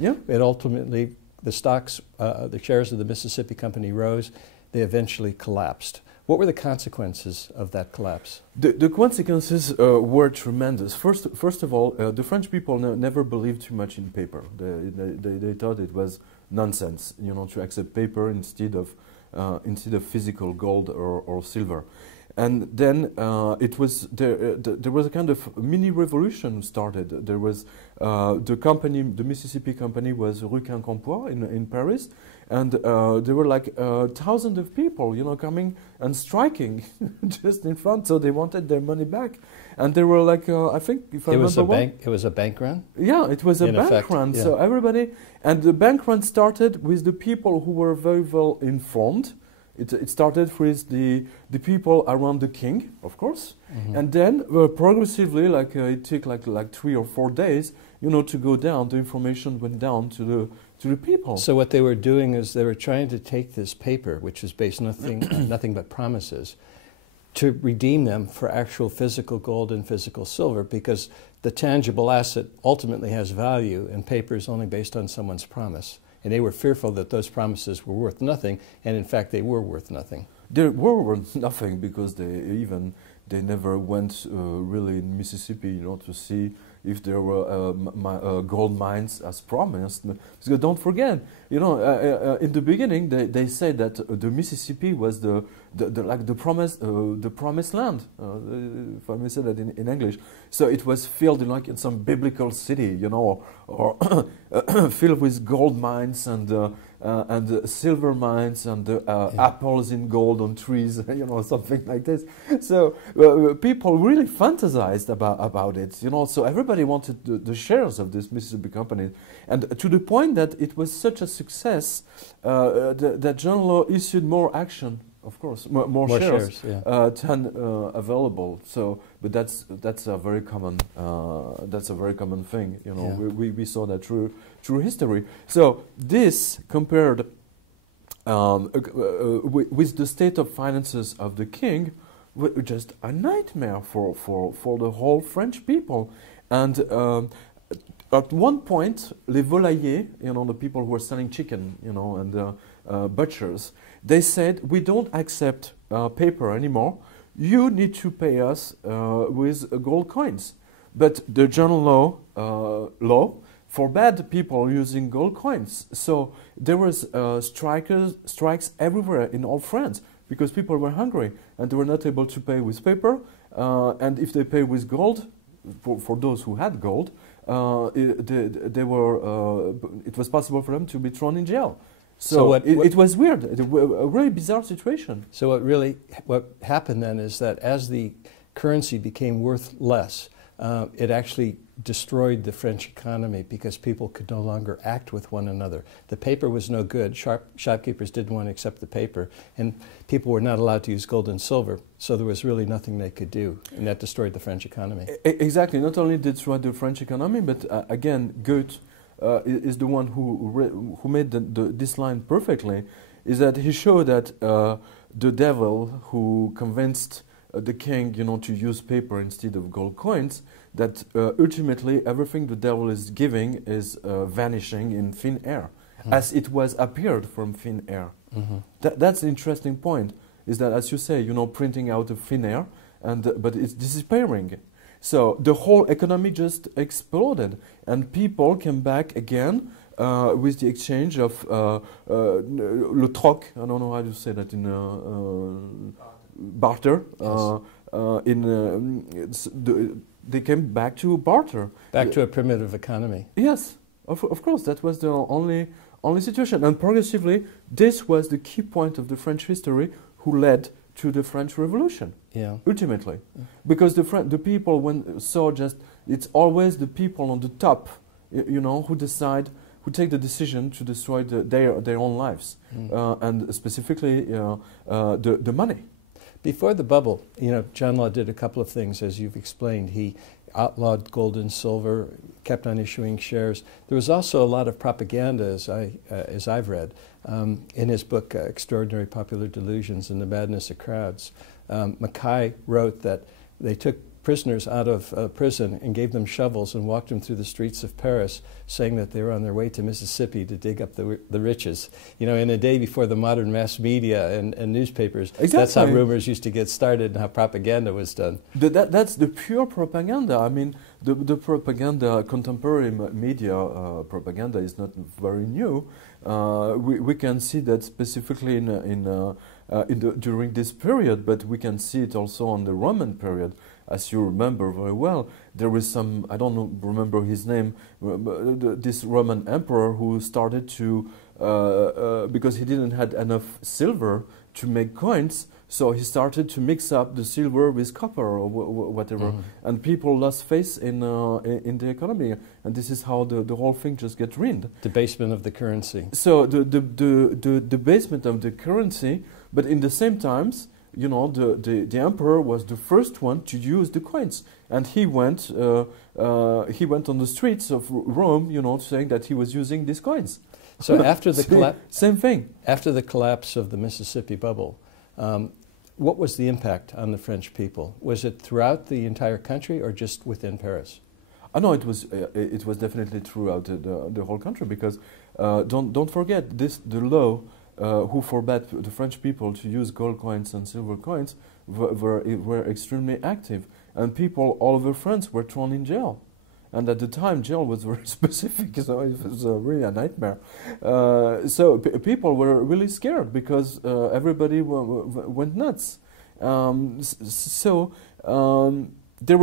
Yeah. It ultimately, the stocks, the shares of the Mississippi Company rose. They eventually collapsed. What were the consequences of that collapse? The consequences were tremendous. First of all, the French people never believed too much in paper. They thought it was nonsense, you know, to accept paper instead of physical gold or silver. And then there was a kind of mini revolution started. There was the Mississippi Company was Rue Quincampoix in Paris, and there were like thousands of people, you know, coming and striking just in front. So they wanted their money back, and there were like I think if I remember it was a bank run. Yeah, it was a bank run. Yeah. So everybody, and the bank run started with the people who were very well informed. It started with the people around the king, of course, and then progressively, like it took like 3 or 4 days, you know, to go down. The information went down to the people. So what they were doing is they were trying to take this paper, which is based on nothing but promises, to redeem them for actual physical gold and physical silver, because the tangible asset ultimately has value, and paper is only based on someone's promise. And they were fearful that those promises were worth nothing, and in fact they were worth nothing. They were worth nothing because they never went really in Mississippi, you know, to see if there were gold mines as promised. Because don't forget, you know, in the beginning they said that the Mississippi was the promised land, if I may say that in English. So it was filled in some biblical city, you know, or filled with gold mines and silver mines and apples in gold on trees, you know, something like this. So people really fantasized about it, you know. So everybody wanted the shares of this Mississippi Company, and to the point that it was such a success that John Law issued more action. Of course, more shares than available. So, but that's a very common thing. You know, we saw that through history. So this compared with the state of finances of the king, was just a nightmare for the whole French people. And at one point, les volaillers, you know, the people who were selling chicken, you know, and butchers, they said, we don't accept paper anymore. You need to pay us with gold coins. But the John Law forbade people using gold coins. So there was strikes everywhere in all France because people were hungry and they were not able to pay with paper. And if they pay with gold, for those who had gold, it was possible for them to be thrown in jail. So it was weird, a really bizarre situation. So what happened then is that as the currency became worth less, it actually destroyed the French economy because people could no longer act with one another. The paper was no good. Shopkeepers didn't want to accept the paper, and people were not allowed to use gold and silver, so there was really nothing they could do, and that destroyed the French economy. Exactly. Not only did it destroy the French economy, but again, Goethe is the one who made this line perfectly, is that he showed that the devil who convinced the king, you know, to use paper instead of gold coins, that ultimately everything the devil is giving is vanishing in thin air, as it was appeared from thin air. That's the interesting point, is that, as you say, you know, printing out of thin air, but it's disappearing. So the whole economy just exploded, and people came back again with the exchange of le troc. I don't know how to say that in barter. Yes. They came back to barter. Back to a primitive economy. Yes, of course, that was the only situation. And progressively, this was the key point of the French history who led to the French Revolution, ultimately. Because the people saw just, it's always the people on the top, you know, who take the decision to destroy their own lives, and specifically the money. Before the bubble, you know, John Law did a couple of things, as you've explained. He outlawed gold and silver, kept on issuing shares. There was also a lot of propaganda, as I've read, in his book, Extraordinary Popular Delusions and the Madness of Crowds. Mackay wrote that they took prisoners out of prison and gave them shovels and walked them through the streets of Paris, saying that they were on their way to Mississippi to dig up the riches. You know, in a day before the modern mass media and newspapers, Exactly. That's how rumors used to get started and how propaganda was done. That's the pure propaganda. I mean, the propaganda, contemporary media propaganda is not very new. We can see that specifically during this period, but we can see it also on the Roman period. As you remember very well, there was some, I don't remember his name, this Roman emperor who started to, because he didn't have enough silver to make coins, so he started to mix up the silver with copper or whatever, and people lost faith in the economy, and this is how the whole thing just get ruined. Debasement of the currency. So the debasement of the currency, but in the same times, you know, the emperor was the first one to use the coins, and he went on the streets of Rome, you know, saying that he was using these coins. So after the same thing. After the collapse of the Mississippi bubble, what was the impact on the French people? Was it throughout the entire country or just within Paris? No, it was definitely throughout the whole country, because don't forget the law who forbade the French people to use gold coins and silver coins were extremely active, and people all over France were thrown in jail. And at the time, jail was very specific, so it was really a nightmare. So people were really scared because everybody went nuts. There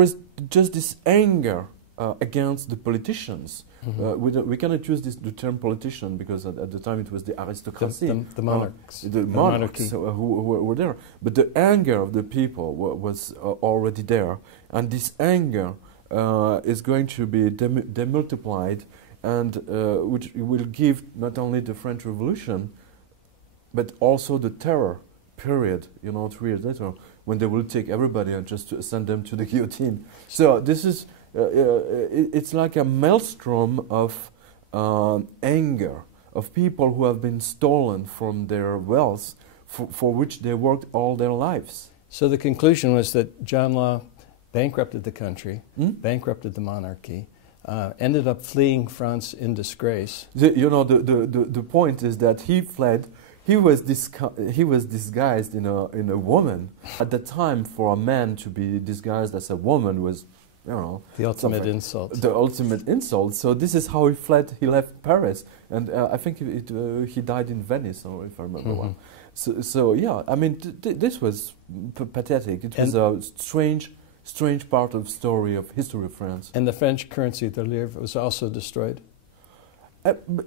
was just this anger against the politicians. We cannot use the term politician because at the time it was the aristocracy. The monarchs. The monarchs who were there. But the anger of the people was already there. And this anger is going to be demultiplied, and which will give not only the French Revolution, but also the terror period, you know, 3 years later, when they will take everybody and just send them to the guillotine. So this is, it's like a maelstrom of anger, of people who have been stolen from their wealth, for which they worked all their lives. So the conclusion was that John Law bankrupted the country, bankrupted the monarchy, ended up fleeing France in disgrace. The point is that he fled. He was disguised in a woman. At the time, for a man to be disguised as a woman was, you know, the ultimate insult. The ultimate insult. So this is how he fled. He left Paris, and I think he died in Venice, or if I remember well. So yeah, I mean, this was pathetic. It was a strange part of history of France. And the French currency, the livre, was also destroyed?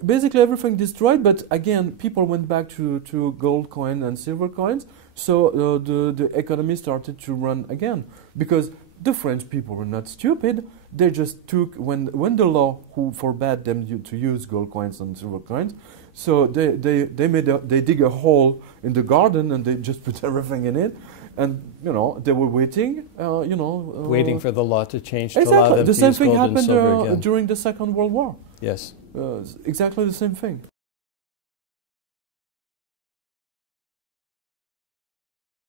Basically everything destroyed, but again, people went back to gold coin and silver coins, so the economy started to run again. Because the French people were not stupid, they just took, when the law who forbade them to use gold coins and silver coins, so they dig a hole in the garden and they just put everything in it. And, you know, they were waiting, waiting for the law to change to exactly. allow them The to same use thing gold and silver happened again. during the Second World War. Yes. Exactly the same thing.